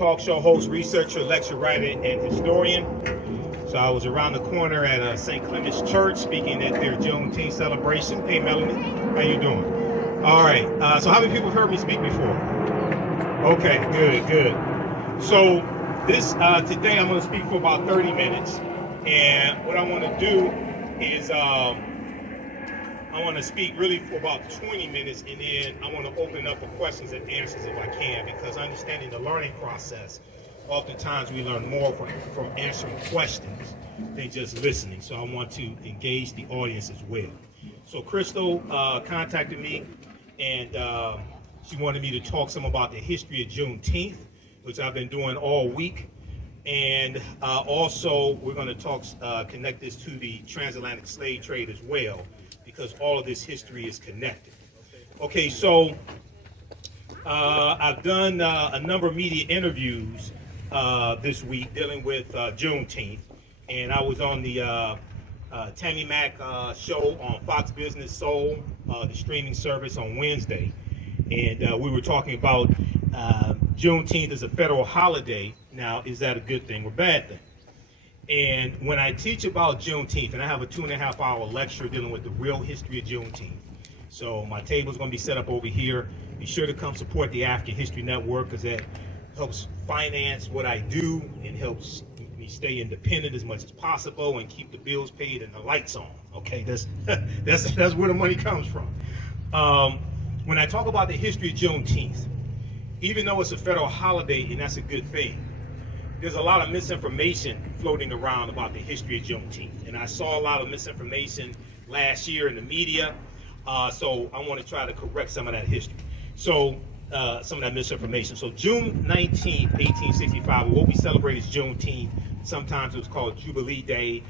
talk show host, researcher, lecturer, writer, and historian. So I was around the corner at St. Clement's Church speaking at their Juneteenth celebration. Hey, Melanie, how you doing? All right. So how many people have heard me speak before? Okay, good. So this today I'm going to speak for about 30 minutes, and what I want to do is I want to speak really for about 20 minutes, and then I want to open up for questions and answers if I can, because understanding the learning process, oftentimes we learn more from answering questions than just listening. So I want to engage the audience as well. So Crystal contacted me, and she wanted me to talk some about the history of Juneteenth, which I've been doing all week. And also we're going to talk, connect this to the transatlantic slave trade as well, because all of this history is connected. Okay, so I've done a number of media interviews this week dealing with Juneteenth, and I was on the Tammy Mack show on Fox Business Soul, the streaming service, on Wednesday, and we were talking about Juneteenth as a federal holiday. Now, is that a good thing or bad thing? And when I teach about Juneteenth, and I have a 2.5-hour lecture dealing with the real history of Juneteenth. So my table is going to be set up over here. Be sure to come support the African History Network, because that helps finance what I do and helps me stay independent as much as possible and keep the bills paid and the lights on. Okay, that's where the money comes from. When I talk about the history of Juneteenth, even though it's a federal holiday, and that's a good thing, there's a lot of misinformation floating around about the history of Juneteenth. And I saw a lot of misinformation last year in the media, so I want to try to correct some of that history. So, some of that misinformation. So June 19th, 1865, what we celebrate is Juneteenth. Sometimes it was called Jubilee Day.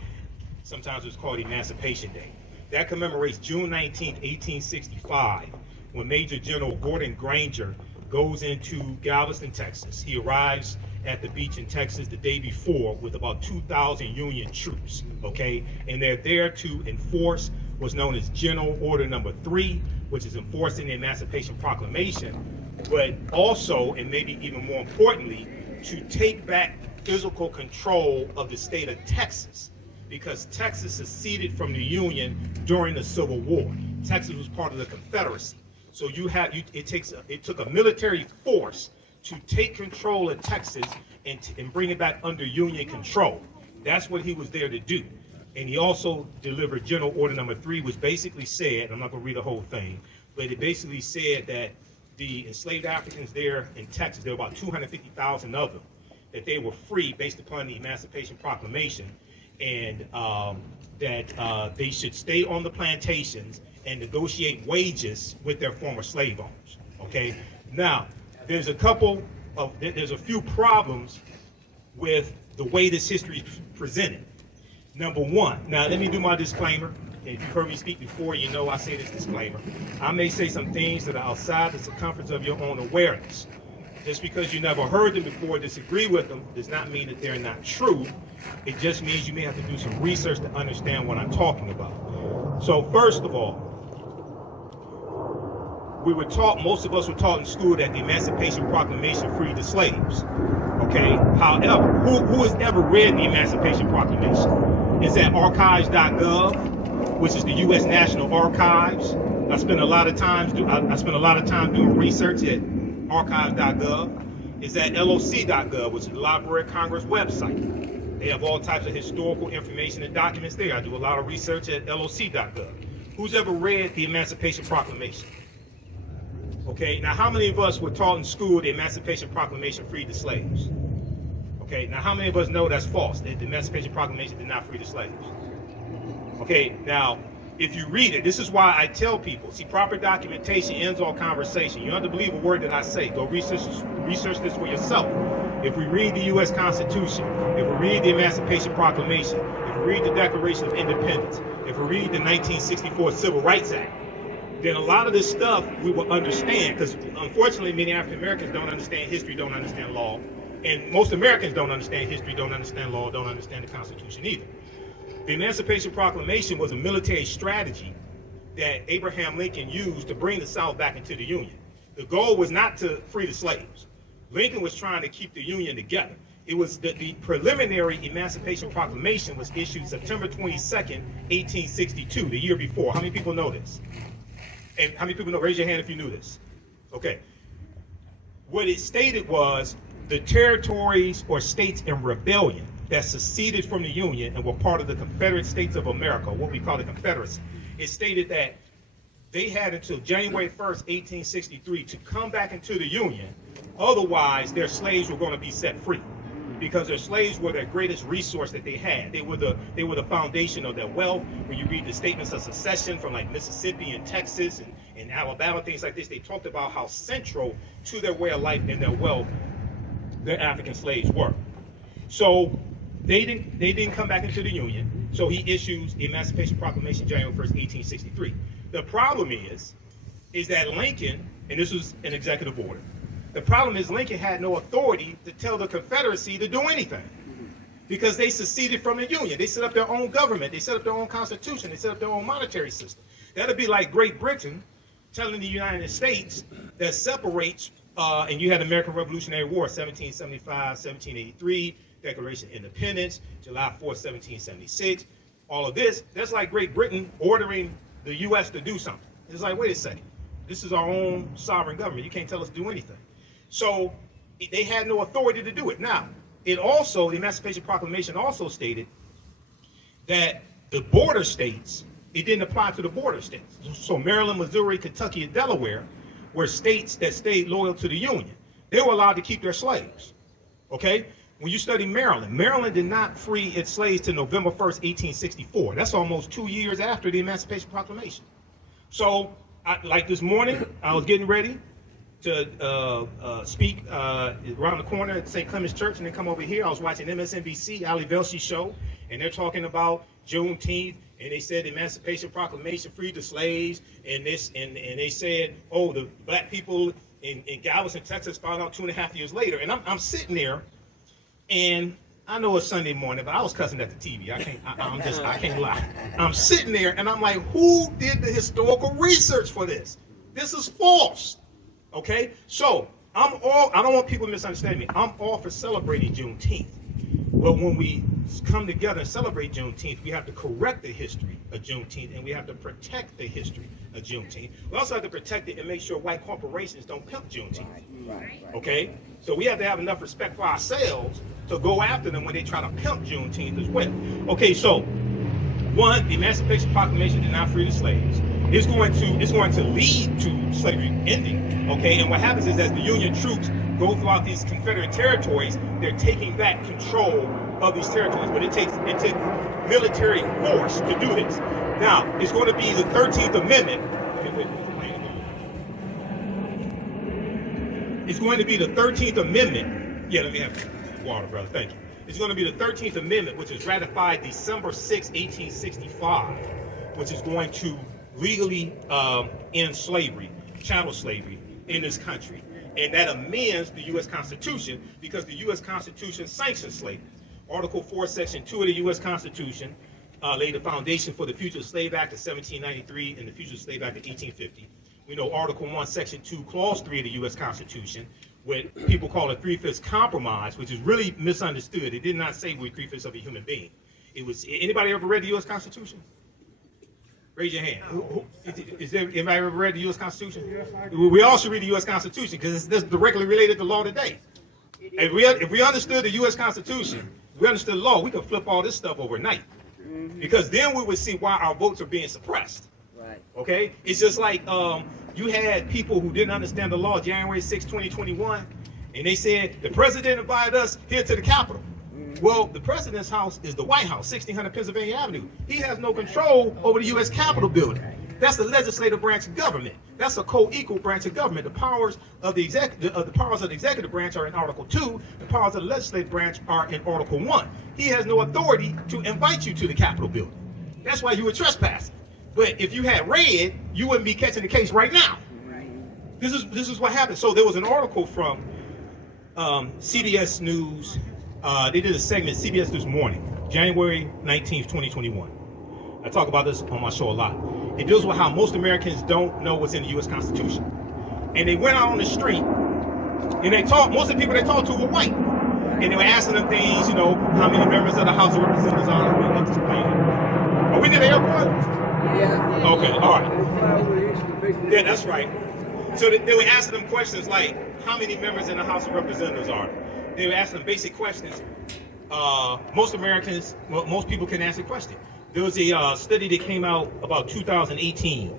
Sometimes it was called Emancipation Day. That commemorates June 19th, 1865, when Major General Gordon Granger goes into Galveston, Texas. He arrives at the beach in Texas the day before with about 2,000 Union troops, okay? And they're there to enforce what's known as General Order Number 3, which is enforcing the Emancipation Proclamation, but also, and maybe even more importantly, to take back physical control of the state of Texas, because Texas seceded from the Union during the Civil War. Texas was part of the Confederacy. So it took a military force to take control of Texas and bring it back under Union control. That's what he was there to do. And he also delivered General Order Number 3, which basically said, I'm not going to read the whole thing, but it basically said that the enslaved Africans there in Texas, there were about 250,000 of them, that they were free based upon the Emancipation Proclamation, and that they should stay on the plantations and negotiate wages with their former slave owners. Okay, now there's a few problems with the way this history is presented. Number one, now let me do my disclaimer. If you've heard me speak before, you know I say this disclaimer. I may say some things that are outside the circumference of your own awareness. Just because you never heard them before, disagree with them, does not mean that they're not true. It just means you may have to do some research to understand what I'm talking about. So first of all, most of us were taught in school that the Emancipation Proclamation freed the slaves. Okay, however, who has ever read the Emancipation Proclamation? It's at archives.gov, which is the U.S. National Archives. I spent a lot of time doing research at archives.gov. It's at loc.gov, which is the Library of Congress website. They have all types of historical information and documents there. I do a lot of research at loc.gov. Who's ever read the Emancipation Proclamation? Okay, now how many of us were taught in school the Emancipation Proclamation freed the slaves? Okay, now how many of us know that's false? The Emancipation Proclamation did not free the slaves. Okay, now if you read it, this is why I tell people, see, proper documentation ends all conversation. You don't have to believe a word that I say. Go research this for yourself. If we read the U.S. Constitution, if we read the Emancipation Proclamation, if we read the Declaration of Independence, if we read the 1964 Civil Rights Act, then a lot of this stuff we will understand, because unfortunately many African Americans don't understand history, don't understand law, and most Americans don't understand history, don't understand law, don't understand the Constitution either. The Emancipation Proclamation was a military strategy that Abraham Lincoln used to bring the South back into the Union. The goal was not to free the slaves. Lincoln was trying to keep the Union together. It was the preliminary Emancipation Proclamation was issued September 22nd, 1862, the year before. How many people know this? And how many people know? Raise your hand if you knew this. Okay. What it stated was the territories or states in rebellion that seceded from the Union and were part of the Confederate States of America, what we call the Confederacy. It stated that they had until January 1st, 1863 to come back into the Union. Otherwise, their slaves were going to be set free, because their slaves were their greatest resource that they had. They were the foundation of their wealth. When you read the statements of secession from like Mississippi and Texas and Alabama, things like this, they talked about how central to their way of life and their wealth their African slaves were. So they didn't come back into the Union. So he issues the Emancipation Proclamation January 1st, 1863. The problem is that Lincoln, and this was an executive order, the problem is Lincoln had no authority to tell the Confederacy to do anything, because they seceded from the Union. They set up their own government. They set up their own constitution. They set up their own monetary system. That'd be like Great Britain telling the United States that separates, and you had the American Revolutionary War, 1775, 1783, Declaration of Independence, July 4th, 1776, all of this. That's like Great Britain ordering the U.S. to do something. It's like, wait a second. This is our own sovereign government. You can't tell us to do anything. So they had no authority to do it. Now, the Emancipation Proclamation also stated that the border states, it didn't apply to the border states. So Maryland, Missouri, Kentucky, and Delaware were states that stayed loyal to the Union. They were allowed to keep their slaves, okay? When you study Maryland, Maryland did not free its slaves till November 1st, 1864. That's almost 2 years after the Emancipation Proclamation. So, like this morning, I was getting ready to speak around the corner at St. Clement's Church, and then come over here. I was watching MSNBC, Ali Velshi show, and they're talking about Juneteenth, and they said the Emancipation Proclamation freed the slaves, and they said, oh, the black people in Galveston, Texas found out 2.5 years later. And I'm sitting there, and I know it's Sunday morning, but I was cussing at the TV. I can't lie. I'm sitting there, and I'm like, who did the historical research for this? This is false. Okay, so I don't want people to misunderstand me. I'm all for celebrating Juneteenth. But when we come together and celebrate Juneteenth, we have to correct the history of Juneteenth, and we have to protect the history of Juneteenth. We also have to protect it and make sure white corporations don't pimp Juneteenth. Okay, so we have to have enough respect for ourselves to go after them when they try to pimp Juneteenth as well. Okay, so one, the Emancipation Proclamation did not free the slaves. It's going to lead to slavery ending, okay? And what happens is, as the Union troops go throughout these Confederate territories, they're taking back control of these territories. But it takes military force to do this. Now, it's going to be the 13th Amendment. It's going to be the 13th Amendment. Yeah, let me have water, brother. Thank you. It's going to be the 13th Amendment, which is ratified December 6, 1865, which is going to legally end slavery, chattel slavery in this country. And that amends the U.S. Constitution, because the U.S. Constitution sanctions slavery. Article 4, Section 2 of the U.S. Constitution laid the foundation for the Fugitive Slave Act of 1793 and the Fugitive Slave Act of 1850. We know Article 1, Section 2, Clause 3 of the U.S. Constitution, what people call a 3/5 compromise, which is really misunderstood. It did not say we're 3/5 of a human being. It was, anybody ever read the U.S. Constitution? Raise your hand. Is there anybody ever read the U.S. Constitution? Yes, we all should read the U.S. Constitution, because it's directly related to law today. If we understood the U.S. Constitution, we understood the law, we could flip all this stuff overnight. Because then we would see why our votes are being suppressed. Right. Okay? It's just like you had people who didn't understand the law January 6, 2021, and they said the president invited us here to the Capitol. Well, the president's house is the White House, 1600 Pennsylvania Avenue. He has no control over the U.S. Capitol building. That's the legislative branch of government. That's a co-equal branch of government. The powers of the executive branch are in Article 2. The powers of the legislative branch are in Article 1. He has no authority to invite you to the Capitol building. That's why you were trespassing. But if you had read, you wouldn't be catching the case right now. This is what happened. So there was an article from CBS News. They did a segment, CBS News Morning, January 19th, 2021. I talk about this on my show a lot. It deals with how most Americans don't know what's in the U.S. Constitution. And they went out on the street And most of the people they talked to were white. And they were asking them things, you know, how many members of the House of Representatives are there? Are we near the airport? Yeah. Okay, all right. Yeah, that's right. So they were asking them questions like, how many members in the House of Representatives are there? They were asking them basic questions. Most Americans, well, most people can answer the question. There was a study that came out about 2018.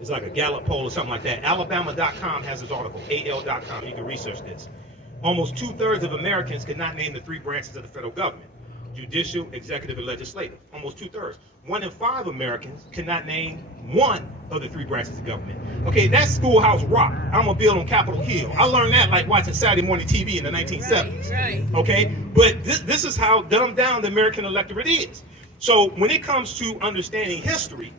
It's like a Gallup poll or something like that. Alabama.com has this article, AL.com. You can research this. Almost 2/3 of Americans could not name the three branches of the federal government: judicial, executive, and legislative. Almost 2/3. 1 in 5 Americans cannot name one of the three branches of government. Okay, that's schoolhouse rock. I'm gonna build on Capitol Hill. I learned that like watching Saturday morning TV in the 1970s. Right. Okay, but this is how dumbed down the American electorate is. So when it comes to understanding history,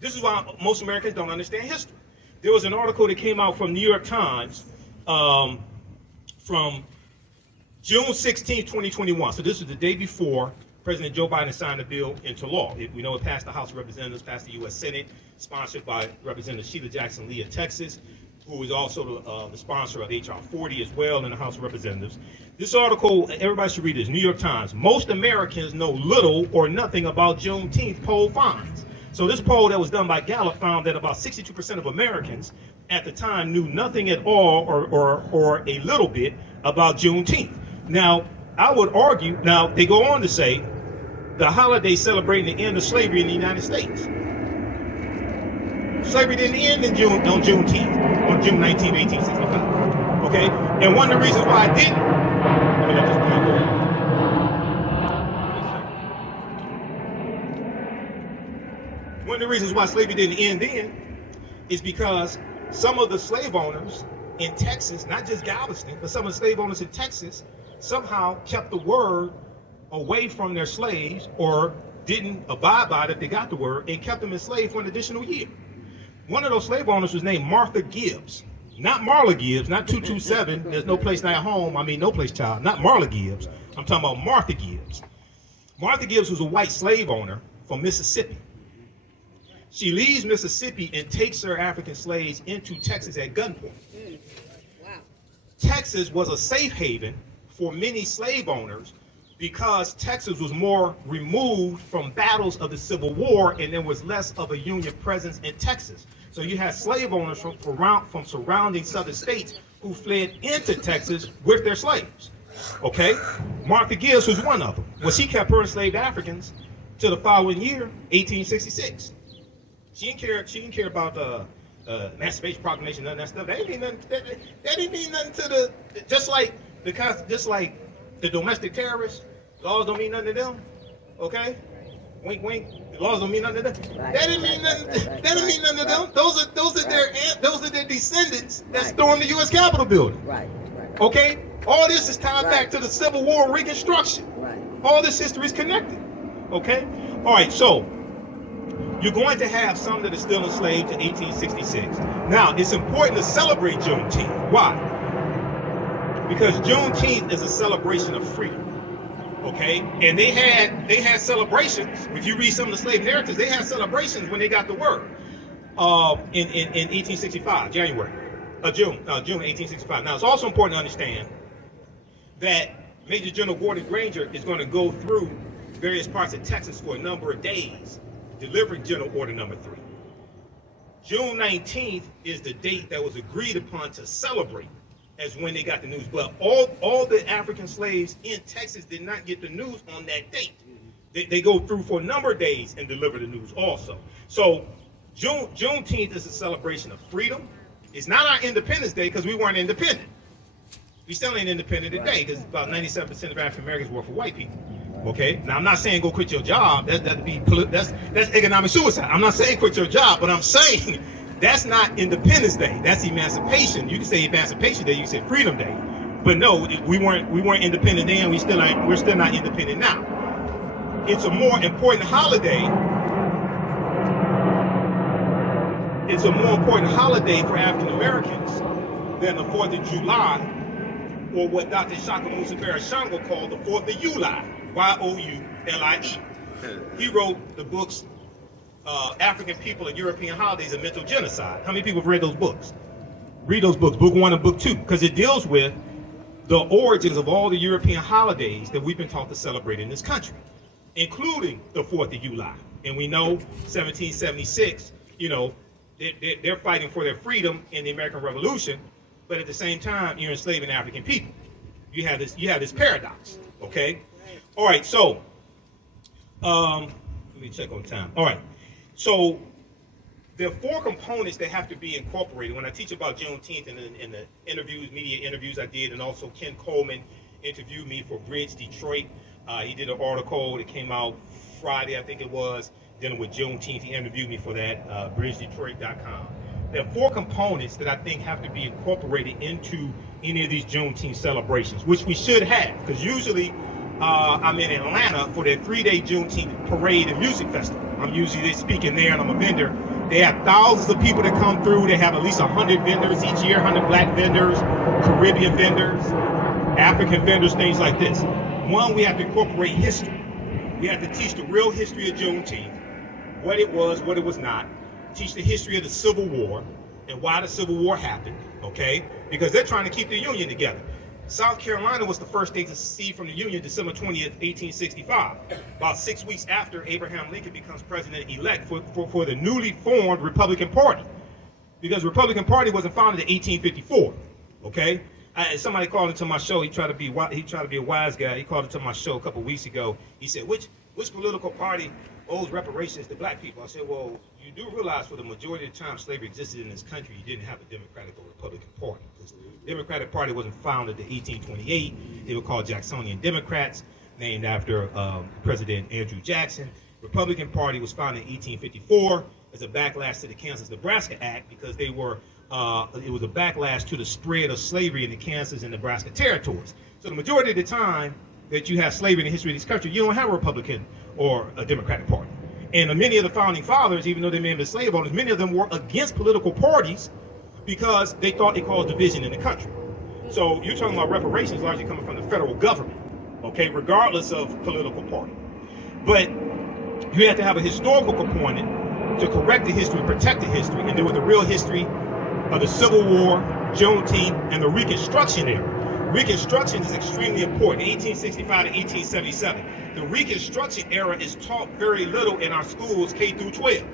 this is why most Americans don't understand history. There was an article that came out from New York Times from June 16, 2021. So this was the day before President Joe Biden signed the bill into law. We know it passed the House of Representatives, passed the U.S. Senate, sponsored by Representative Sheila Jackson Lee of Texas, who is also the sponsor of H.R. 40 as well in the House of Representatives. This article, everybody should read this, New York Times. Most Americans know little or nothing about Juneteenth, poll finds. So this poll that was done by Gallup found that about 62% of Americans at the time knew nothing at all or a little bit about Juneteenth. Now, I would argue, now they go on to say, the holiday celebrating the end of slavery in the United States. Slavery didn't end on Juneteenth, on June 19, 1865. Okay? And one of the reasons why it didn't, let me let this point go. One of the reasons why slavery didn't end then is because some of the slave owners in Texas, not just Galveston, but some of the slave owners in Texas somehow kept the word away from their slaves or didn't abide by it if they got the word and kept them enslaved for an additional year. One of those slave owners was named Martha Gibbs. Not Marla Gibbs, not 227, there's no place like home, I mean no place child, not Marla Gibbs. I'm talking about Martha Gibbs. Martha Gibbs was a white slave owner from Mississippi. She leaves Mississippi and takes her African slaves into Texas at gunpoint. Wow. Texas was a safe haven for many slave owners because Texas was more removed from battles of the Civil War and there was less of a Union presence in Texas. So you had slave owners from surrounding southern states who fled into Texas with their slaves. Okay? Martha Gibbs was one of them. Well, she kept her enslaved Africans to the following year, 1866. She didn't care about the Emancipation Proclamation, none of that stuff. That didn't mean nothing to the, just like the domestic terrorists, laws don't mean nothing to them. Okay? Wink, wink. The laws don't mean nothing to them. That didn't mean nothing. That didn't mean nothing to them. Those are their descendants that stormed the U.S. Capitol building. Right. Okay? All this is tied back to the Civil War and Reconstruction. Right. All this history is connected. Okay? All right, so you're going to have some that are still enslaved to 1866. Now, it's important to celebrate Juneteenth. Why? Because Juneteenth is a celebration of freedom. Okay? And they had celebrations. If you read some of the slave narratives, they had celebrations when they got the word. In 1865, June 1865. Now, it's also important to understand that Major General Gordon Granger is going to go through various parts of Texas for a number of days, delivering General Order Number 3. June 19th is the date that was agreed upon to celebrate as when they got the news. But all the African slaves in Texas did not get the news on that date. They go through for a number of days and deliver the news also. So Juneteenth is a celebration of freedom. It's not our Independence Day because we weren't independent. We still ain't independent today because about 97% of African Americans work for white people. Okay. Now I'm not saying go quit your job. That's economic suicide. I'm not saying quit your job, but I'm saying that's not Independence Day. That's Emancipation. You can say Emancipation Day. You can say Freedom Day. But no, we weren't independent then. We're still not independent now. It's a more important holiday. It's a more important holiday for African Americans than the 4th of July, or what Dr. Shaka Musa Shango called the 4th of July, Y-O-U-L-I-E. He wrote the books, African People and European Holidays and Mental Genocide. How many people have read those books? Read those books, book 1 and book 2, because it deals with the origins of all the European holidays that we've been taught to celebrate in this country, including the 4th of July. And we know 1776, you know, they're fighting for their freedom in the American Revolution, but at the same time, you're enslaving African people. You have this paradox, okay? All right, so let me check on time. All right, so there are 4 components that have to be incorporated. When I teach about Juneteenth in the interviews, media interviews I did, and also Ken Coleman interviewed me for Bridge Detroit. He did an article that came out Friday, I think it was, dealing with Juneteenth. He interviewed me for that, bridgedetroit.com. There are 4 components that I think have to be incorporated into any of these Juneteenth celebrations, which we should have, because usually I'm in Atlanta for their 3-day Juneteenth parade and music festival. I'm usually speaking there, and I'm a vendor. They have thousands of people that come through. They have at least 100 vendors each year, 100 black vendors, Caribbean vendors, African vendors, things like this. One, we have to incorporate history. We have to teach the real history of Juneteenth, what it was not. Teach the history of the Civil War and why the Civil War happened, okay? Because they're trying to keep the Union together. South Carolina was the first state to secede from the Union December 20th, 1865, about 6 weeks after Abraham Lincoln becomes president-elect for the newly formed Republican Party, because the Republican Party wasn't founded in 1854, okay? Somebody called into my show. He tried to be a wise guy. He called into my show a couple weeks ago. He said, which political party owes reparations to black people? I said, well, you do realize for the majority of the time slavery existed in this country, you didn't have a Democratic or Republican Party. The Democratic Party wasn't founded in 1828. They were called Jacksonian Democrats, named after President Andrew Jackson. Republican Party was founded in 1854 as a backlash to the Kansas-Nebraska Act, because it was a backlash to the spread of slavery in the Kansas and Nebraska territories. So the majority of the time that you have slavery in the history of this country, you don't have a Republican or a Democratic Party. And many of the founding fathers, even though they may have been slave owners, many of them were against political parties because they thought it caused division in the country. So you're talking about reparations largely coming from the federal government, okay, regardless of political party. But you have to have a historical component to correct the history, protect the history, and deal with the real history of the Civil War, Juneteenth, and the Reconstruction Era. Reconstruction is extremely important, 1865 to 1877. The Reconstruction Era is taught very little in our schools, K through 12.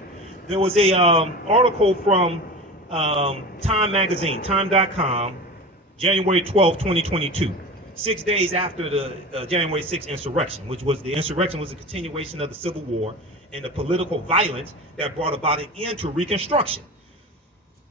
There was a article from Time magazine, time.com, January 12, 2022, 6 days after the January 6th insurrection, the insurrection was a continuation of the Civil War and the political violence that brought about an end to Reconstruction.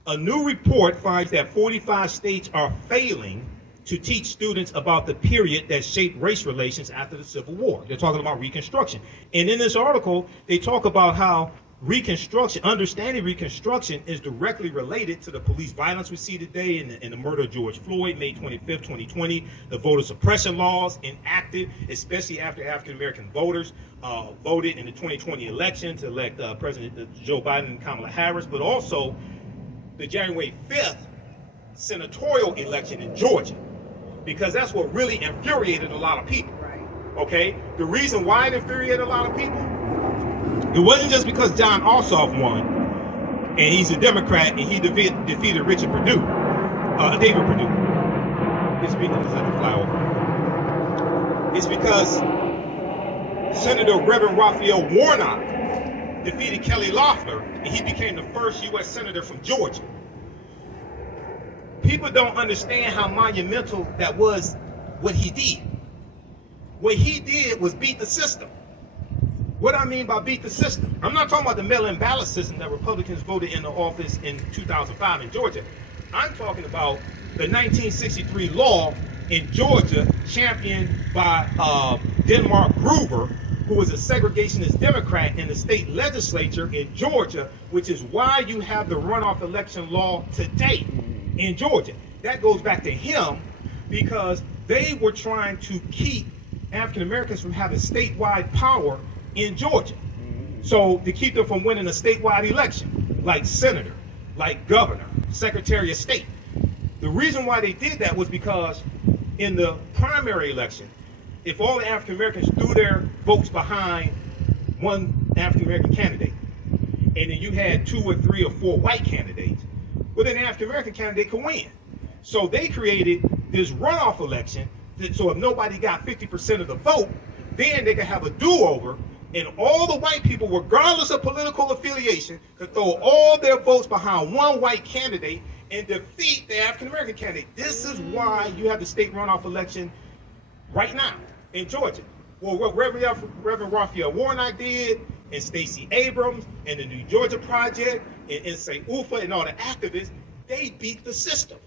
A new report finds that 45 states are failing to teach students about the period that shaped race relations after the Civil War. They're talking about Reconstruction. And in this article, they talk about how Reconstruction, understanding Reconstruction, is directly related to the police violence we see today in the murder of George Floyd, May 25th, 2020, the voter suppression laws enacted, especially after African-American voters voted in the 2020 election to elect President Joe Biden and Kamala Harris, but also the January 5th senatorial election in Georgia, because that's what really infuriated a lot of people, okay? The reason why it infuriated a lot of people, it wasn't just because John Ossoff won, and he's a Democrat, and he defeated Richard Perdue, David Perdue. It's because Senator Reverend Raphael Warnock defeated Kelly Loeffler, and he became the first U.S. Senator from Georgia. People don't understand how monumental that was, what he did. What he did was beat the system. What I mean by beat the system, I'm not talking about the mail-in ballot system that Republicans voted into office in 2005 in Georgia. I'm talking about the 1963 law in Georgia, championed by Denmark Groover, who was a segregationist Democrat in the state legislature in Georgia, which is why you have the runoff election law today in Georgia. That goes back to him, because they were trying to keep African Americans from having statewide power in Georgia. So to keep them from winning a statewide election, like senator, like governor, secretary of state. The reason why they did that was because in the primary election, if all the African Americans threw their votes behind one African American candidate, and then you had 2 or 3 or 4 white candidates, well, then the African American candidate could win. So they created this runoff election, so if nobody got 50% of the vote, then they could have a do-over, and all the white people, regardless of political affiliation, could throw all their votes behind one white candidate and defeat the African American candidate. This is why you have the state runoff election right now in Georgia. Well, what Reverend Raphael Warnock did, and Stacey Abrams, and the New Georgia Project, and St. Ufa, and all the activists, they beat the system.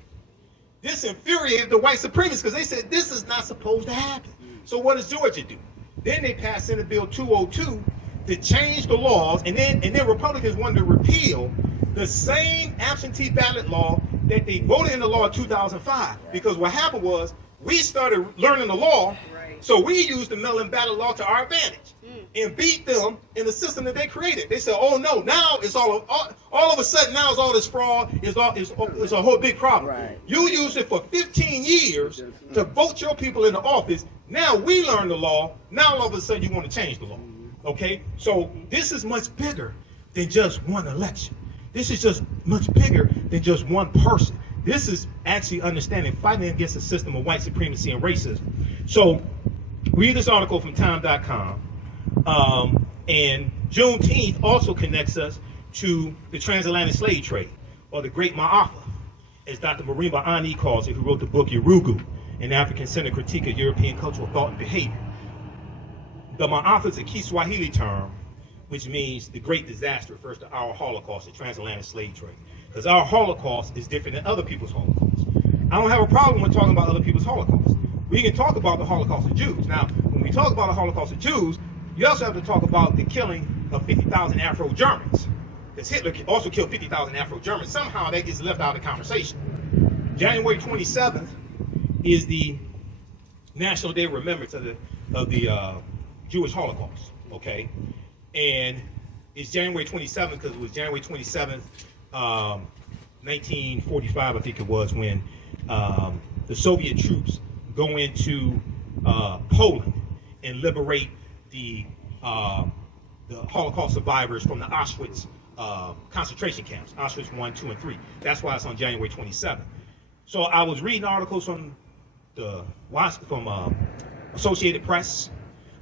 This infuriated the white supremacists because they said this is not supposed to happen. So what does Georgia do? Then they passed Senate Bill 202 to change the laws, and then Republicans wanted to repeal the same absentee ballot law that they voted in the law in 2005. Because what happened was we started learning the law, so we used the mail-in ballot law to our advantage and beat them in the system that they created. They said, "Oh no, now it's all of a sudden now it's all this fraud. It's a whole big problem. Right. You used it for 15 years to vote your people into office. Now we learn the law. Now all of a sudden you want to change the law." Okay, so this is much bigger than just one election. This is just much bigger than just one person. This is actually understanding fighting against a system of white supremacy and racism. So read this article from time.com. And Juneteenth also connects us to the transatlantic slave trade, or the Great Ma'afa, as Dr. Marimba Ani calls it, who wrote the book Yurugu, an African-centered critique of European cultural thought and behavior. The Ma'afa is a Kiswahili term, which means the great disaster, refers to our Holocaust, the transatlantic slave trade. Because our Holocaust is different than other people's Holocaust. I don't have a problem with talking about other people's Holocaust. We can talk about the Holocaust of Jews. Now, when we talk about the Holocaust of Jews, you also have to talk about the killing of 50,000 Afro-Germans. Because Hitler also killed 50,000 Afro-Germans. Somehow that gets left out of the conversation. January 27th is the National Day of Remembrance of the Jewish Holocaust, okay? And it's January 27th because it was January 27th, 1945, I think it was, when the Soviet troops go into Poland and liberate the Holocaust survivors from the Auschwitz concentration camps, Auschwitz 1, 2, and 3. That's why it's on January 27th. So I was reading articles from Associated Press.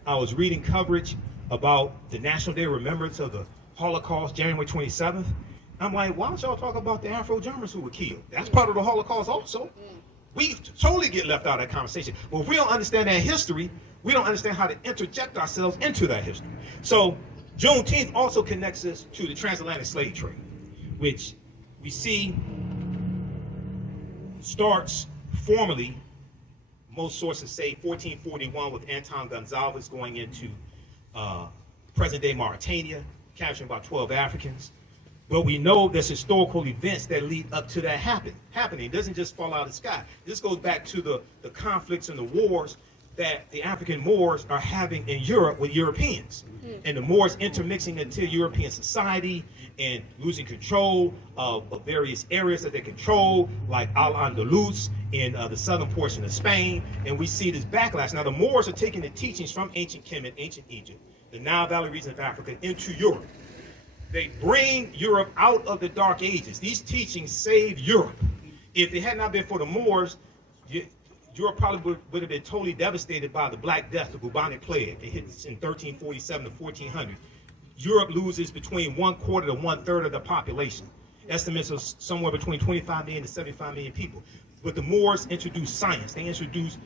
I was reading coverage about the National Day of Remembrance of the Holocaust, January 27th. I'm like, why don't y'all talk about the Afro-Germans who were killed? That's part of the Holocaust also. We totally get left out of that conversation. But if we don't understand that history, we don't understand how to interject ourselves into that history. So Juneteenth also connects us to the transatlantic slave trade, which we see starts formally, most sources say 1441, with Anton Gonzalez going into present-day Mauritania, capturing about 12 Africans. But we know there's historical events that lead up to that happening. It doesn't just fall out of the sky. This goes back to the conflicts and the wars that the African Moors are having in Europe with Europeans. And the Moors intermixing into European society and losing control of various areas that they control, like Al-Andalus in the southern portion of Spain. And we see this backlash. Now the Moors are taking the teachings from ancient Kemet, ancient Egypt, the Nile Valley region of Africa, into Europe. They bring Europe out of the Dark Ages. These teachings saved Europe. If it had not been for the Moors, Europe probably would have been totally devastated by the Black Death, the bubonic plague. It hits in 1347 to 1400. Europe loses between 1/4 to 1/3 of the population. Estimates of somewhere between 25 million to 75 million people. But the Moors introduced science. They introduced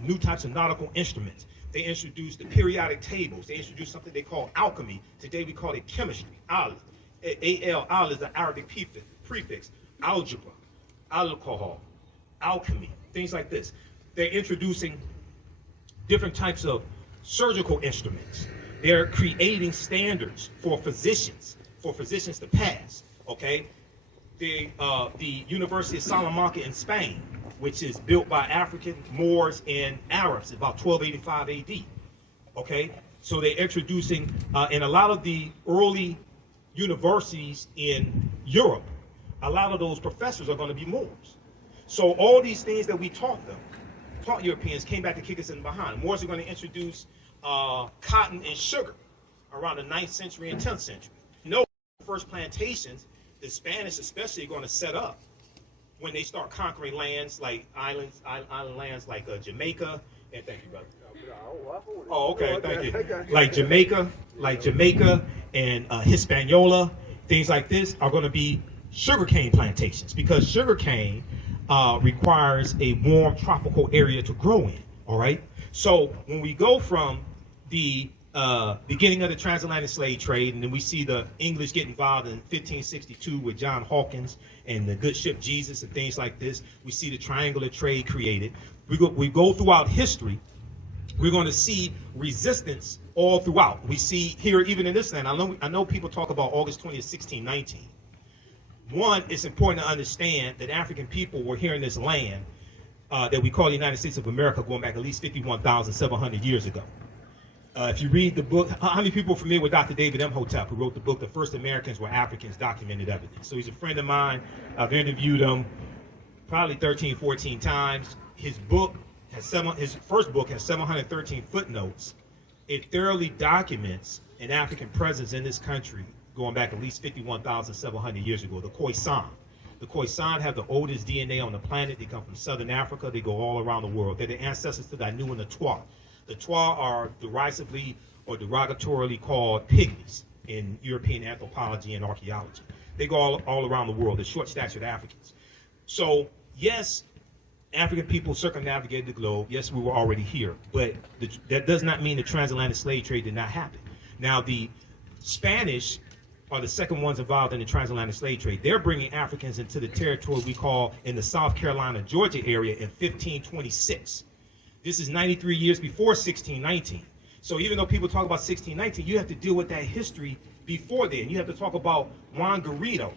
new types of nautical instruments. They introduced the periodic tables. They introduced something they call alchemy. Today we call it chemistry. Al is the Arabic prefix. Algebra, alcohol, alchemy, things like this. They're introducing different types of surgical instruments. They're creating standards for physicians to pass, okay? The University of Salamanca in Spain, which is built by African, Moors, and Arabs, about 1285 AD, okay? So they're introducing, in a lot of the early universities in Europe, a lot of those professors are going to be Moors. So all these things that we taught Europeans, came back to kick us in behind. Moors are going to introduce cotton and sugar around the 9th century and 10th century. You know, first plantations the Spanish especially are going to set up when they start conquering lands like island lands like Jamaica. And thank you, brother. Oh, okay, thank you. Like Jamaica and Hispaniola, things like this are going to be sugarcane plantations, because sugarcane requires a warm tropical area to grow in. All right. So when we go from the beginning of the transatlantic slave trade, and then we see the English get involved in 1562 with John Hawkins and the good ship Jesus and things like this, we see the triangular trade created. We go throughout history. We're going to see resistance all throughout. We see here, even in this land, I know people talk about August 20th, 1619. One, it's important to understand that African people were here in this land that we call the United States of America going back at least 51,700 years ago. If you read the book, how many people are familiar with Dr. David M. Hotep, who wrote the book, The First Americans Were Africans, Documented Evidence? So he's a friend of mine. I've interviewed him probably 13, 14 times. His first book has 713 footnotes. It thoroughly documents an African presence in this country going back at least 51,700 years ago, the Khoisan. The Khoisan have the oldest DNA on the planet. They come from Southern Africa. They go all around the world. They're the ancestors to the Anu and the Twa. The Twa are derisively or derogatorily called pygmies in European anthropology and archaeology. They go all around the world. They're short-statured Africans. So, yes, African people circumnavigated the globe. Yes, we were already here. But that does not mean the transatlantic slave trade did not happen. Now, the Spanish are the second ones involved in the transatlantic slave trade. They're bringing Africans into the territory we call in the South Carolina, Georgia area in 1526. This is 93 years before 1619. So even though people talk about 1619, you have to deal with that history before then. You have to talk about Juan Garrido,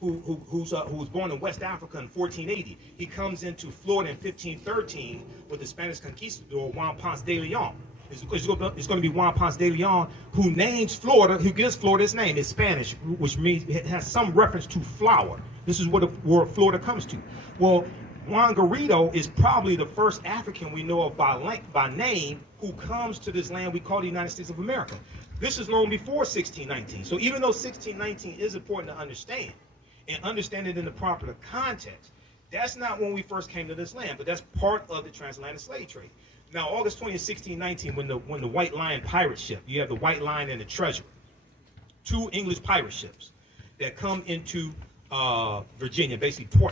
who was born in West Africa in 1480. He comes into Florida in 1513 with the Spanish conquistador Juan Ponce de Leon. It's going to be Juan Ponce de Leon who names Florida, who gives Florida its name. It's Spanish, which means it has some reference to flower. This is where Florida comes to. Well, Juan Garrido is probably the first African we know of by name who comes to this land we call the United States of America. This is long before 1619. So even though 1619 is important to understand, and understand it in the proper context, that's not when we first came to this land, but that's part of the transatlantic slave trade. Now, August 20th, 1619, when the White Lion pirate ship, you have the White Lion and the Treasure, two English pirate ships that come into Virginia, basically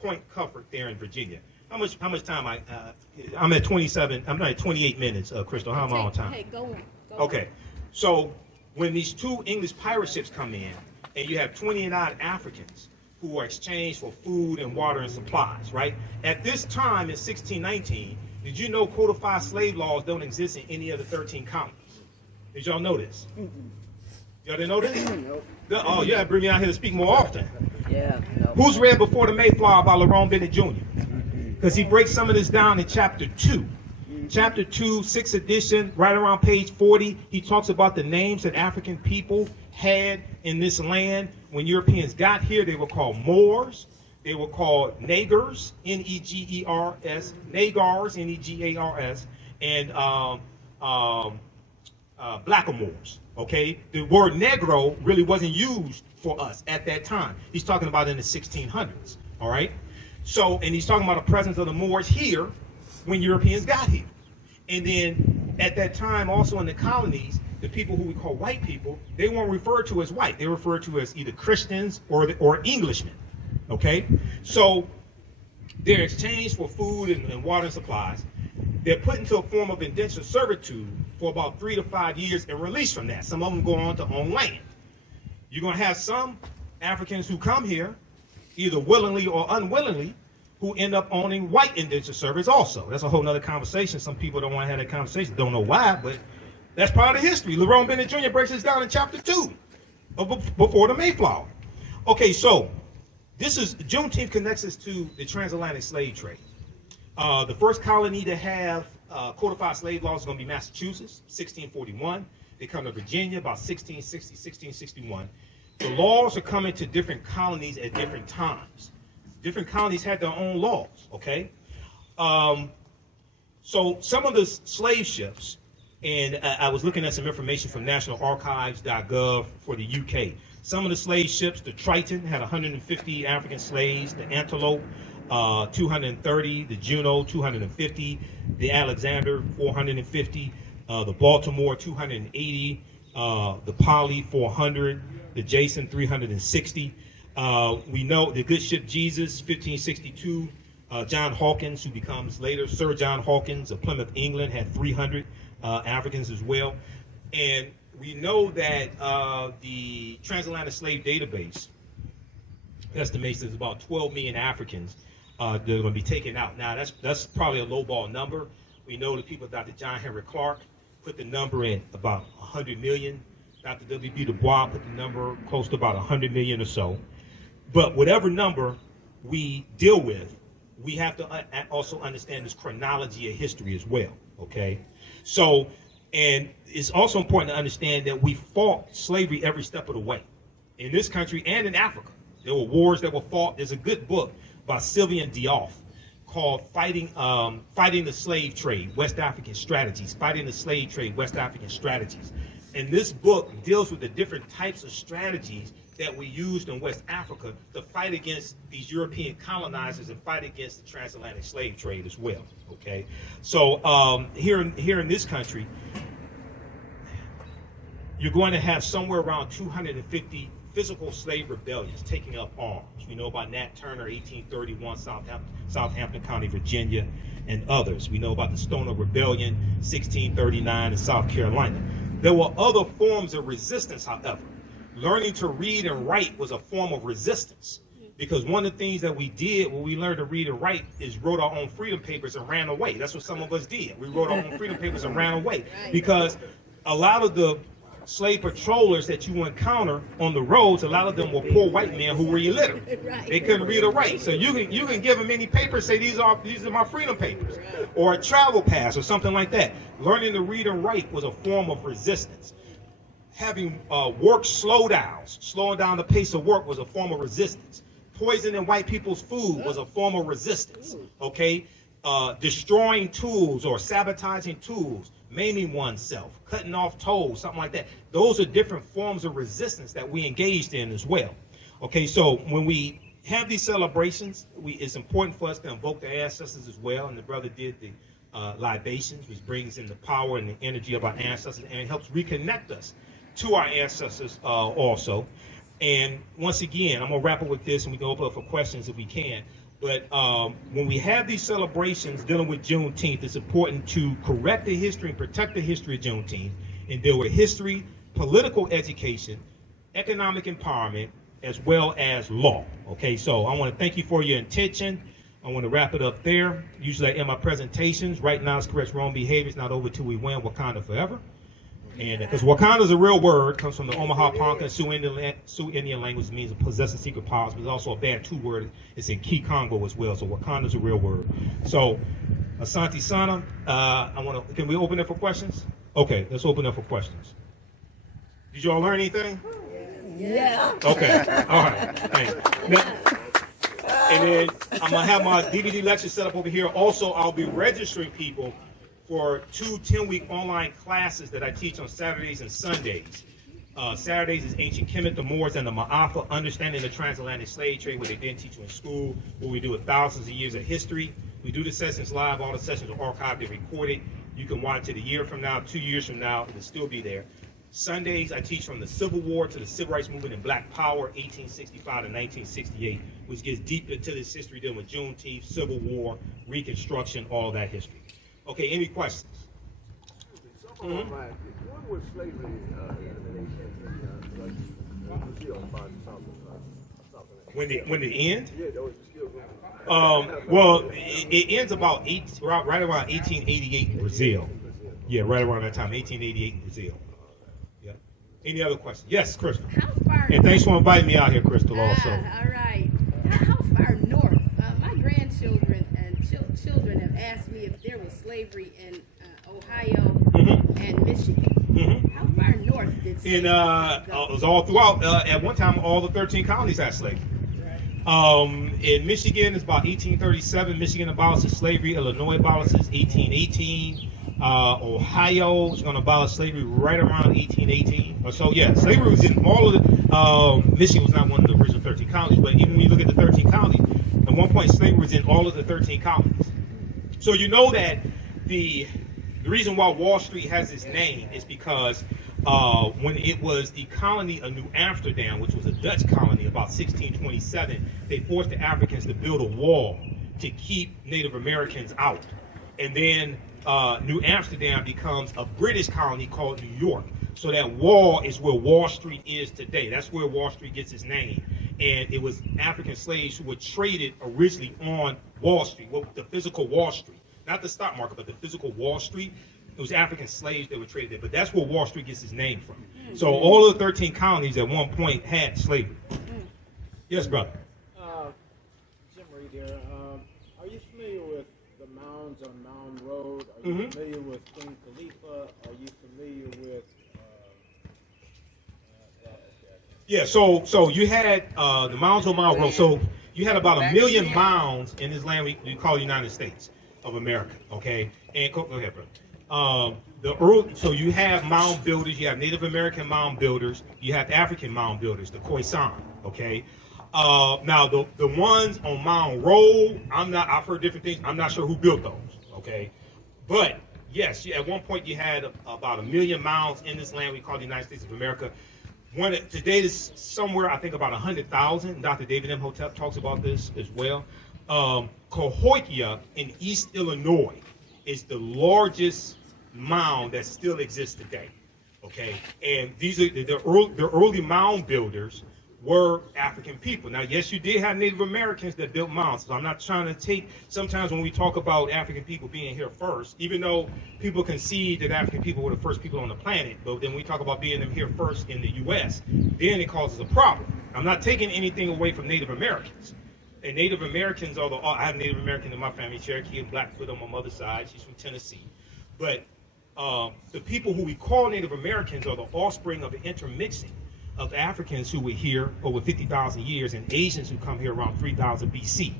Point Comfort there in Virginia. How much time I'm at 27. I'm not at 28 minutes. Crystal, how am I on time? Hey, go on. Okay, so when these two English pirate ships come in, and you have 20-odd Africans who are exchanged for food and water and supplies, right? At this time in 1619, did you know codified slave laws don't exist in any of the 13 colonies? Did y'all know this? Y'all didn't know this? Nope. Oh, you have to bring me out here to speak more often. Yeah. No. Who's read Before the Mayflower by Lerone Bennett Jr.? Because he breaks some of this down in chapter 2. Chapter 2, 6th edition, right around page 40, he talks about the names that African people had in this land. When Europeans got here, they were called Moors. They were called Negers, N-E-G-E-R-S, Nagars, N-E-G-A-R-S, and Blackamoors, okay? The word Negro really wasn't used for us at that time. He's talking about in the 1600s, all right? So, and he's talking about the presence of the Moors here when Europeans got here. And then at that time, also in the colonies, the people who we call white people, they weren't referred to as white. They were referred to as either Christians or Englishmen. Okay, so they're exchanged for food and water and supplies. They're put into a form of indentured servitude for about 3 to 5 years and released from that. Some of them go on to own land. You're going to have some Africans who come here, either willingly or unwillingly, who end up owning white indentured servants also. That's a whole nother conversation. Some people don't want to have that conversation. Don't know why, but that's part of the history. Lerone Bennett Jr. breaks this down in chapter 2 of Before the Mayflower. Okay, so this is Juneteenth connects us to the transatlantic slave trade. The first colony to have codified slave laws is going to be Massachusetts, 1641. They come to Virginia about 1660, 1661. The laws are coming to different colonies at different times. Different colonies had their own laws, okay? So some of the slave ships, and I was looking at some information from nationalarchives.gov for the UK. Some of the slave ships, the Triton had 150 African slaves, the Antelope 230, the Juno 250, the Alexander 450, the Baltimore 280, the Polly 400, the Jason 360. We know the good ship Jesus 1562. John Hawkins, who becomes later Sir John Hawkins of Plymouth, England, had 300 Africans as well. And we know that the transatlantic slave database estimates there's about 12 million Africans that are going to be taken out. Now, that's probably a lowball number. We know that people, Dr. John Henry Clark, put the number at about 100 million. Dr. W.B. Du Bois put the number close to about 100 million or so. But whatever number we deal with, we have to also understand this chronology of history as well, okay? So, and it's also important to understand that we fought slavery every step of the way in this country and in Africa. There were wars that were fought. There's a good book by Sylvian Diouf called Fighting the Slave Trade, West African Strategies, Fighting the Slave Trade, West African Strategies. And this book deals with the different types of strategies that we used in West Africa to fight against these European colonizers and fight against the transatlantic slave trade as well, okay? So here in this country, you're going to have somewhere around 250 physical slave rebellions taking up arms. We know about Nat Turner, 1831, Southampton County, Virginia, and others. We know about the Stoner Rebellion, 1639 in South Carolina. There were other forms of resistance, however. Learning to read and write was a form of resistance, because one of the things that we did when we learned to read and write is wrote our own freedom papers and ran away. That's what some of us did. We wrote our own freedom papers and ran away, because a lot of the slave patrollers that you encounter on the roads, a lot of them were poor white men who were illiterate. They couldn't read or write. So you can give them any paper, say these are my freedom papers, or a travel pass or something like that. Learning to read and write was a form of resistance. Having work slowdowns, slowing down the pace of work was a form of resistance. Poisoning white people's food was a form of resistance, okay? Destroying tools or sabotaging tools, maiming oneself, cutting off toes, something like that. Those are different forms of resistance that we engaged in as well. Okay, so when we have these celebrations, it's important for us to invoke the ancestors as well, and the brother did the libations, which brings in the power and the energy of our ancestors, and it helps reconnect us to our ancestors also. And once again, I'm gonna wrap up with this, and we can open up for questions if we can. But when we have these celebrations dealing with Juneteenth, it's important to correct the history and protect the history of Juneteenth, and deal with history, political education, economic empowerment, as well as law. Okay, so I want to thank you for your attention. I want to wrap it up there. Usually I end my presentations. Right now, it's correct wrong behavior. It's not over till we win. Wakanda forever. And because Wakanda is a real word, comes from the Omaha Ponca Sioux Indian language, means possessing secret powers, but it's also a Bantu word. It's in Kikongo as well. So Wakanda is a real word. So Asante Sana, can we open it for questions? Okay, let's open up for questions. Did you all learn anything? Yeah. Okay, all right, thanks. Now, and then I'm gonna have my DVD lecture set up over here. Also, I'll be registering people for 2 10-week online classes that I teach on Saturdays and Sundays. Saturdays is Ancient Kemet, the Moors, and the Ma'afa, Understanding the Transatlantic Slave Trade, where they didn't teach you in school, where we do it thousands of years of history. We do the sessions live. All the sessions are archived and recorded. You can watch it a year from now, 2 years from now. It will still be there. Sundays, I teach from the Civil War to the Civil Rights Movement and Black Power, 1865 to 1968, which gets deep into this history dealing with Juneteenth, Civil War, Reconstruction, all that history. Okay, any questions? When was slavery When it ends? Yeah, that was the Well, it ends about right around 1888 in Brazil. Yeah, right around that time, 1888 in Brazil. Yeah. Any other questions? Yes, Crystal. How far? And thanks for inviting me out here, Crystal. Also. All right. How far north? My grandchildren and children have asked me if there was slavery in Ohio and Michigan. How far north did slavery go? It was all throughout. At one time, all the 13 colonies had slavery. In Michigan, it's about 1837. Michigan abolishes slavery. Illinois abolishes 1818. Ohio is going to abolish slavery right around 1818 or so. Yeah, slavery was in all of the. Michigan was not one of the original 13 colonies, but even when you look at the 13 colonies, at one point slavery was in all of the 13 colonies. So you know that the reason why Wall Street has its name is because when it was the colony of New Amsterdam, which was a Dutch colony, about 1627, they forced the Africans to build a wall to keep Native Americans out. And then New Amsterdam becomes a British colony called New York. So that wall is where Wall Street is today. That's where Wall Street gets its name. And it was African slaves who were traded originally on Wall Street, the physical Wall Street. Not the stock market, but the physical Wall Street. It was African slaves that were traded there. But that's where Wall Street gets its name from. So all of the 13 colonies at one point had slavery. Yes, brother. Jim Reed here. Are you familiar with the mounds on Mound Road? Are you familiar with Queen Khalifa? Are you familiar with... Yeah, so you had the mounds on Mound Road. So you had about 1 million mounds in this land we call the United States of America, okay? And go ahead, brother. So you have mound builders, you have Native American mound builders, you have African mound builders, the Khoisan, okay? Now the ones on Mound Road, I've heard different things. I'm not sure who built those, okay? But yes, at one point you had about 1 million mounds in this land we call the United States of America. Today is somewhere, I think, about 100,000. Dr. David M. Hotep talks about this as well. Cahokia in East Illinois is the largest mound that still exists today. Okay, and these are the early mound builders were African people. Now, yes, you did have Native Americans that built mounds. So I'm not trying to take, sometimes when we talk about African people being here first, even though people concede that African people were the first people on the planet, but then we talk about being them here first in the U.S., then it causes a problem. I'm not taking anything away from Native Americans. And Native Americans I have Native American in my family, Cherokee and Blackfoot on my mother's side. She's from Tennessee. But the people who we call Native Americans are the offspring of the intermixing of Africans who were here over 50,000 years and Asians who come here around 3000 BC.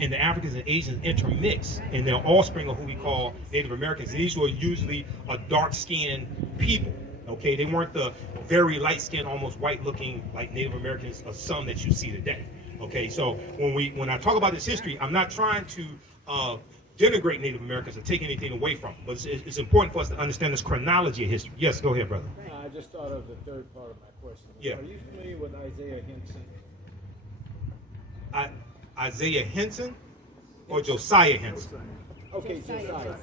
And the Africans and Asians intermix, and they're offspring of who we call Native Americans. And these were usually a dark-skinned people. Okay, they weren't the very light-skinned, almost white-looking like Native Americans of some that you see today. Okay, so when I talk about this history, I'm not trying to denigrate Native Americans or take anything away from them, but it's important for us to understand this chronology of history. Yes, go ahead, brother. I just thought of the third part of my question. Yeah. Are you familiar with Isaiah Henson? Isaiah Henson or Josiah Henson? Okay, Josiah.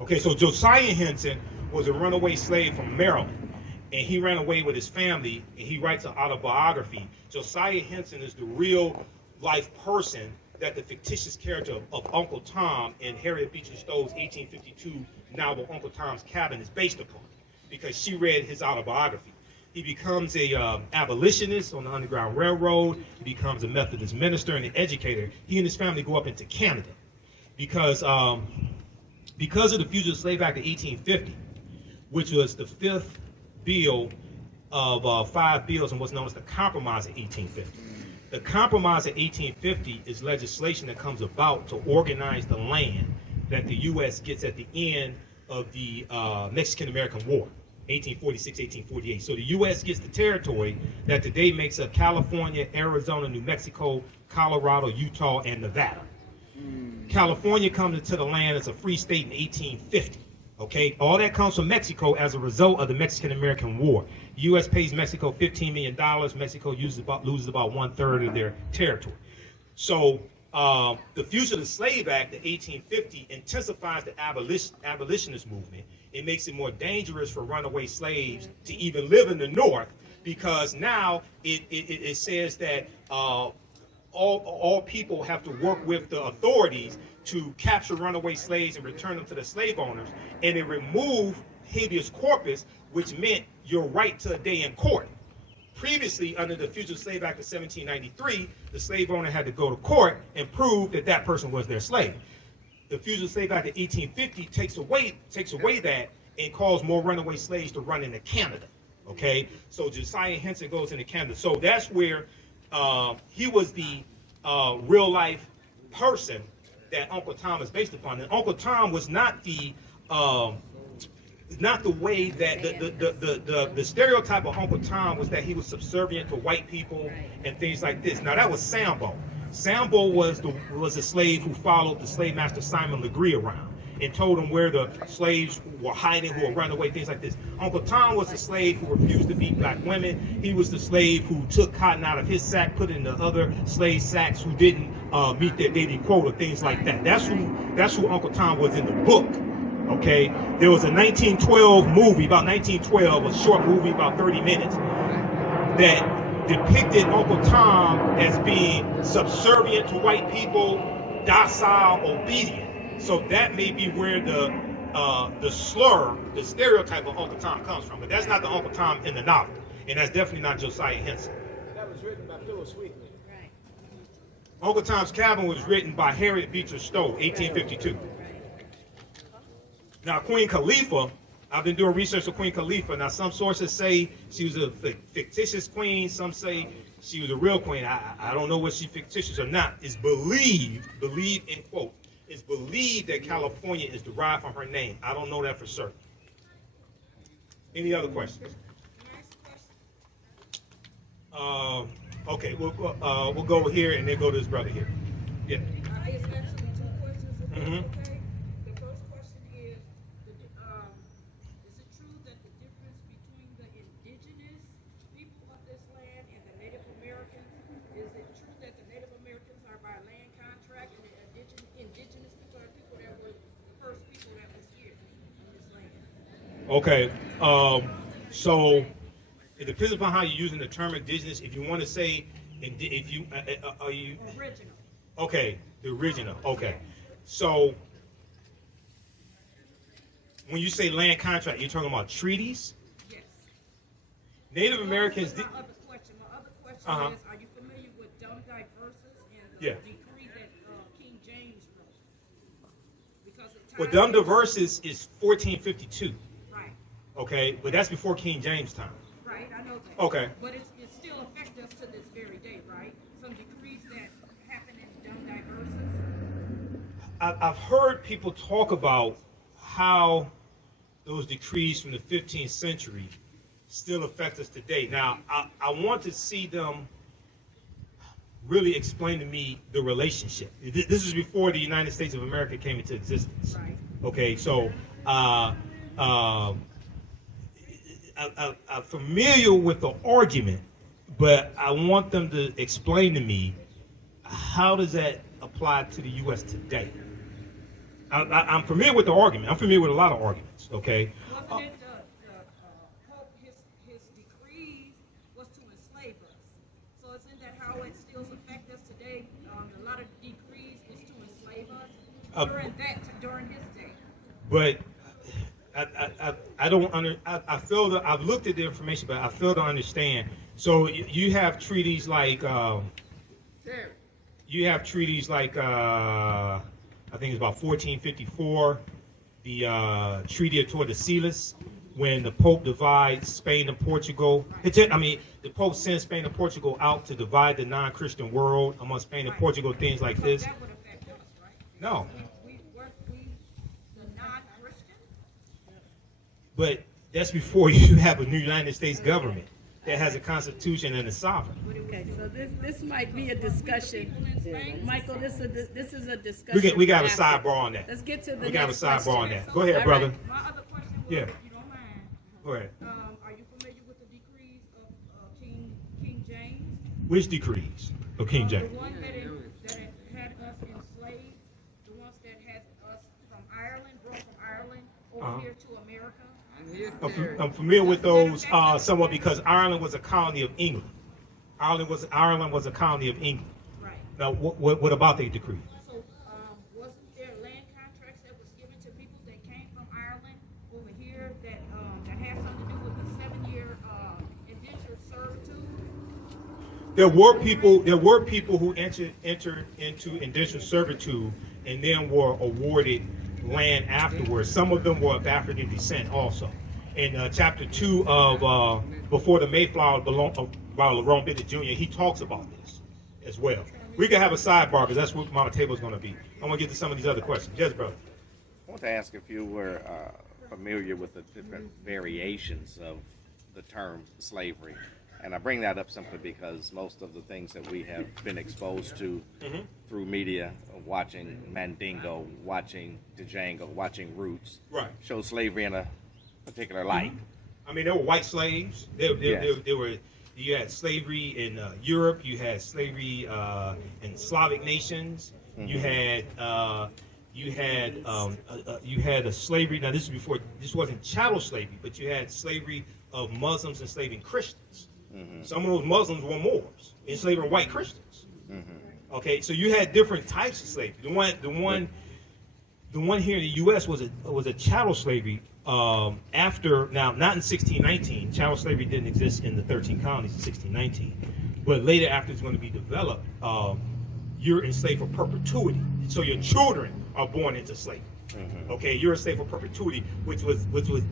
Okay, so Josiah Henson was a runaway slave from Maryland, and he ran away with his family, and he writes an autobiography. Josiah Henson is the real life person that the fictitious character of Uncle Tom in Harriet Beecher Stowe's 1852 novel Uncle Tom's Cabin is based upon, because she read his autobiography. He becomes a abolitionist on the Underground Railroad. He becomes a Methodist minister and an educator. He and his family go up into Canada because of the Fugitive Slave Act of 1850, which was the fifth bill of 5 bills and what's known as the Compromise of 1850. The Compromise of 1850 is legislation that comes about to organize the land that the U.S. gets at the end of the Mexican-American War, 1846, 1848. So the U.S. gets the territory that today makes up California, Arizona, New Mexico, Colorado, Utah, and Nevada. California comes into the land as a free state in 1850. Okay, all that comes from Mexico as a result of the Mexican-American War. The U.S. pays Mexico $15 million. Mexico loses about 1/3 of their territory. So the Fugitive Slave Act of 1850 intensifies the abolitionist movement. It makes it more dangerous for runaway slaves to even live in the North, because now it says that all people have to work with the authorities to capture runaway slaves and return them to the slave owners, and it removed habeas corpus, which meant your right to a day in court. Previously, under the Fugitive Slave Act of 1793, the slave owner had to go to court and prove that that person was their slave. The Fugitive Slave Act of 1850 takes away that and calls more runaway slaves to run into Canada. Okay, so Josiah Henson goes into Canada. So that's where he was the real life person that Uncle Tom is based upon. And Uncle Tom was not the not the way that the stereotype of Uncle Tom was that he was subservient to white people and things like this. Now that was Sambo. Sambo was a slave who followed the slave master Simon Legree around and told him where the slaves were hiding, who were running away, things like this. Uncle Tom was the slave who refused to beat black women. He was the slave who took cotton out of his sack, put it in the other slave sacks who didn't meet their daily quota, things like that. That's who Uncle Tom was in the book. Okay, there was a 1912 movie, about 1912, a short movie about 30 minutes, that depicted Uncle Tom as being subservient to white people, docile, obedient. So that may be where the slur, the stereotype of Uncle Tom comes from. But that's not the Uncle Tom in the novel, and that's definitely not Josiah Henson. That was written by Phyllis Wheatley. Right. Uncle Tom's Cabin was written by Harriet Beecher Stowe, 1852. Now, Queen Khalifa, I've been doing research on Queen Khalifa. Now, some sources say she was a fictitious queen. Some say she was a real queen. I don't know whether she's fictitious or not. It's believed in quote, it's believed that California is derived from her name. I don't know that for certain. Any other questions? Okay, we'll go here and then go to this brother here. Yeah. It's actually two questions, if that's Mhm. okay. The first question is it true that the difference between the indigenous people of this land and the Native Americans, is it true that the Native Americans are by land contract and the indigenous people are people that were the first people that was here on this land? Okay. So it depends upon how you're using the term indigenous. If you want to say, if you are you Original. okay, the original. Okay. So when you say land contract, you're talking about treaties. Yes. Native Americans. My other question Uh-huh. is, are you familiar with Dumb Diverses and the Yeah. decree that King James wrote? Because it Well, ties Dumb into- Diverses is 1452. Right, Okay, but that's before King James time. right, I know that. Okay. But it still affects us to this very day, right? Some decrees that happen in Dumb Diverses. I've heard people talk about how those decrees from the 15th century still affect us today. Now, I want to see them really explain to me the relationship. This is before the United States of America came into existence. Right. Okay, so I'm familiar with the argument, but I want them to explain to me how does that apply to the U.S. today. I'm familiar with the argument. I'm familiar with a lot of arguments. Okay. Wasn't it the Pope, his decrees was to enslave us? So isn't that how it still affects us today? A lot of decrees was to enslave us during his day. But I don't I fail to. I've looked at the information, but I fail to understand. So you have treaties like I think it's about 1454, the Treaty of Tordesillas, when the Pope divides Spain and Portugal. The Pope sends Spain and Portugal out to divide the non-Christian world among Spain and Portugal, things like So this. that would affect us, right? No, Weren't we the non-Christian? but that's before you have a new United States government that has a constitution and a sovereign. Okay, so this might be a discussion. Michael, this is a discussion. We got a after. sidebar on that. Let's get to the We got a next sidebar on question. that. Go ahead, All brother. right. My other question was, Yeah. if you don't mind, Go ahead. are you familiar with the decrees of King James? Which decrees of King James? The one that had us enslaved, the ones that had us from Ireland, brought from Ireland over here to America. I'm familiar with those somewhat because Ireland was a colony of England. Ireland was a colony of England. Right. Now, what about the decree? So, wasn't there land contracts that was given to people that came from Ireland over here that had something to do with the 7-year indentured servitude? There were people who entered into indentured servitude and then were awarded land afterwards. Some of them were of African descent also. In chapter 2 of Before the Mayflower by Lerone Bennett Jr., he talks about this as well. We can have a sidebar because that's what my table is going to be. I want to get to some of these other questions. Yes, brother. want to ask if you were familiar with the different variations of the term slavery. And I bring that up simply because most of the things that we have been exposed to through media, watching Mandingo, watching Django, watching Roots, Right. show slavery in a particular light. I mean, there were white slaves. There were. You had slavery in Europe. You had slavery in Slavic nations. You had a slavery. Now, this is before. This wasn't chattel slavery, but you had slavery of Muslims enslaving Christians. Some of those Muslims were Moors enslaving white Christians. Okay, so you had different types of slavery. The one here in the U.S. was a chattel slavery. After, now, not in 1619. Chattel slavery didn't exist in the 13 colonies in 1619. But later, after it's going to be developed, you're enslaved for perpetuity. So your children are born into slavery. Okay, you're enslaved for perpetuity, which was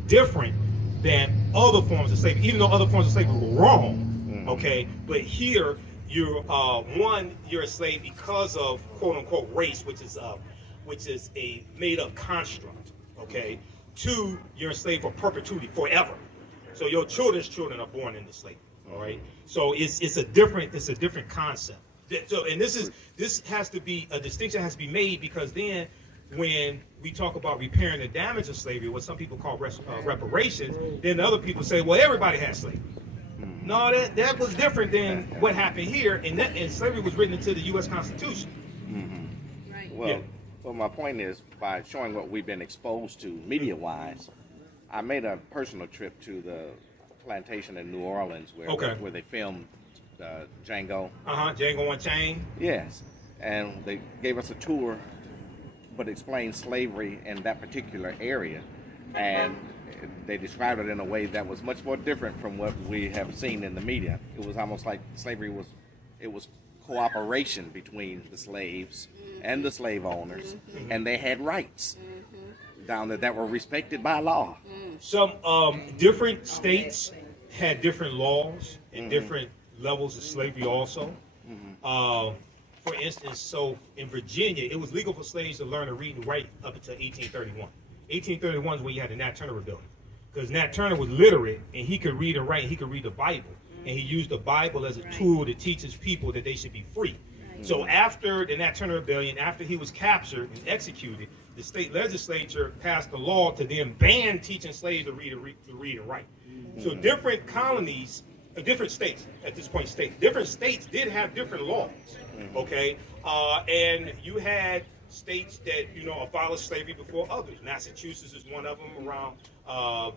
different than other forms of slavery, even though other forms of slavery were wrong. Okay, but here you're a slave because of quote unquote race, which is a made up construct. Okay, 2, you're enslaved for perpetuity, forever. So your children's children are born into slavery. All right, so it's a different concept. So, and this has to be a distinction has to be made, because then when we talk about repairing the damage of slavery, what some people call reparations, then other people say, well, everybody has slavery. No, that was different than what happened here, and slavery was written into the U.S. Constitution. Right. Well, my point is, by showing what we've been exposed to media-wise, I made a personal trip to the plantation in New Orleans where they filmed Django. Django Unchained. Yes, and they gave us a tour, but explained slavery in that particular area, and they described it in a way that was much more different from what we have seen in the media. It was almost like slavery was cooperation between the slaves and the slave owners, and they had rights down there that were respected by law. Some different states had different laws and different levels of slavery also. For instance, so in Virginia, it was legal for slaves to learn to read and write up until 1831. 1831 is when you had the Nat Turner Rebellion, because Nat Turner was literate and he could read and write, and he could read the Bible, and he used the Bible as a tool to teach his people that they should be free. So after the Nat Turner Rebellion, after he was captured and executed, the state legislature passed a law to then ban teaching slaves to read and write. So different colonies, different states at this point, different states did have different laws. Okay, and you had states that abolished slavery before others. Massachusetts is one of them, around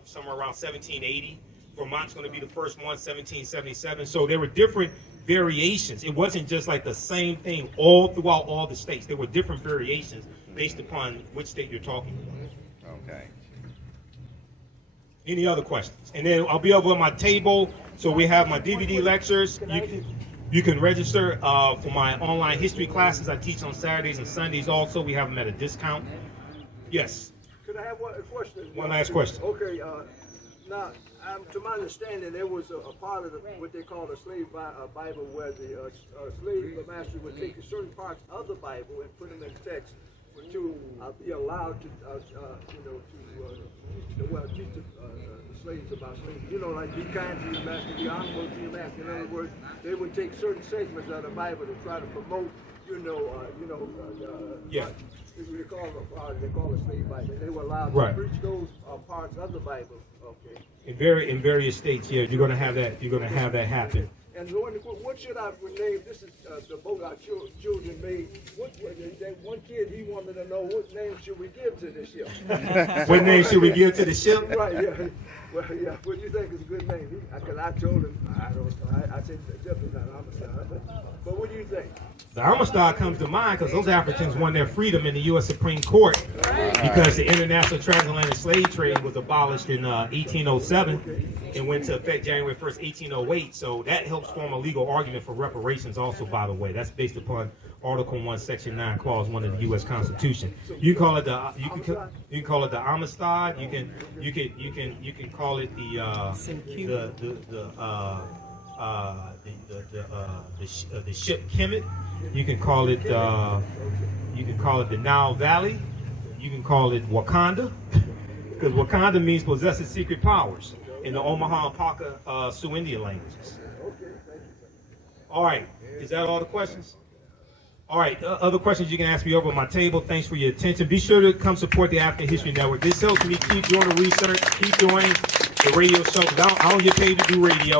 somewhere around 1780. Vermont's going to be the first one, 1777. So there were different variations. It wasn't just like the same thing all throughout all the states. There were different variations based upon which state you're talking about. Okay. Any other questions? And then I'll be over on my table. So we have my DVD lectures. You can register for my online history classes. I teach on Saturdays and Sundays also. We have them at a discount. Yes. Could I have one question? One last question. Okay. Now, to my understanding, there was a part of what they call the slave Bible, where the slave master would take certain parts of the Bible and put them in text to be allowed to, teach the slaves about slavery. Like be kind to your master, be honorable to your master. In other words, they would take certain segments of the Bible to try to promote, they call it slave Bible. They were allowed to preach those parts of the Bible. Okay. In various states, yeah, you're going to have that. You're going to have that happen. And what should I name? This is the book our children made. One kid, he wanted to know what name should we give to this ship. What name should we give to the ship? Right. Yeah. Well, yeah. What do you think is a good name? Because I told him I don't know. I said definitely not Amistad. But what do you think? The Amistad comes to mind because those Africans won their freedom in the U.S. Supreme Court because the international transatlantic slave trade was abolished in 1807 and went into effect January 1st, 1808. So that helps form a legal argument for reparations also, by the way. That's based upon Article 1, Section 9, Clause 1 of the U.S. Constitution. You can call it the Amistad. You can call it the ship Kemet. You can call it the Nile Valley. You can call it Wakanda, because Wakanda means possesses secret powers in the Omaha and Paca Sioux Indian languages. All right, is that all the questions? All right, other questions you can ask me over my table. Thanks for your attention. Be sure to come support the African History Network. This helps me keep doing the research, keep doing the radio show. I don't get paid to do radio.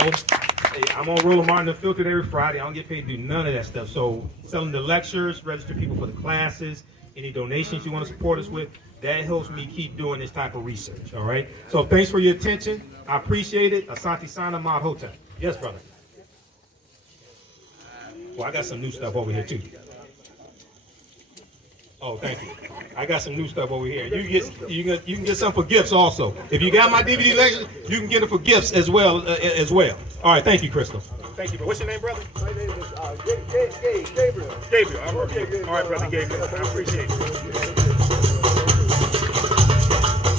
I'm on Roland Martin Unfiltered every Friday. I don't get paid to do none of that stuff. So selling the lectures, register people for the classes, any donations you want to support us with, that helps me keep doing this type of research, all right? So thanks for your attention. I appreciate it. Asante Sana Mod Hotel. Yes, brother. Well, I got some new stuff over here, too. Oh, thank you. I got some new stuff over here. You can get some for gifts also. If you got my DVD lecture, you can get it for gifts as well. All right, thank you, Crystal. Thank you. What's your name, brother? My name is Gabriel. Gabriel. All right, brother Gabriel. I appreciate you.